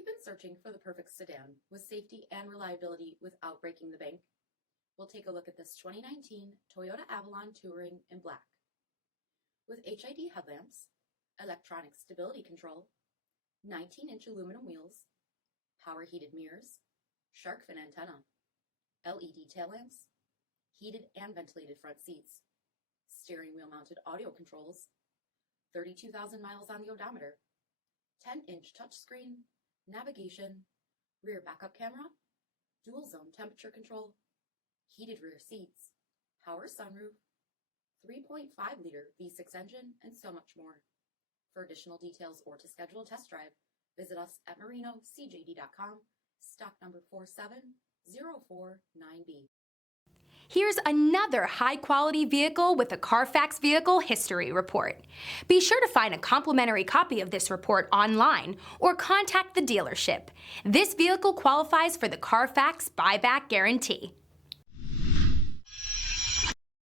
Have you been searching for the perfect sedan with safety and reliability without breaking the bank? We'll take a look at this 2019 Toyota Avalon Touring in black. With HID headlamps, electronic stability control, 19-inch aluminum wheels, power heated mirrors, shark fin antenna, LED tail lamps, heated and ventilated front seats, steering wheel mounted audio controls, 32,000 miles on the odometer, 10-inch touchscreen, navigation, rear backup camera, dual zone temperature control, heated rear seats, power sunroof, 3.5-liter V6 engine, and so much more. For additional details or to schedule a test drive, visit us at marinocjd.com, stock number 47049B. Here's another high-quality vehicle with a CARFAX Vehicle History Report. Be sure to find a complimentary copy of this report online or contact the dealership. This vehicle qualifies for the CARFAX Buyback Guarantee.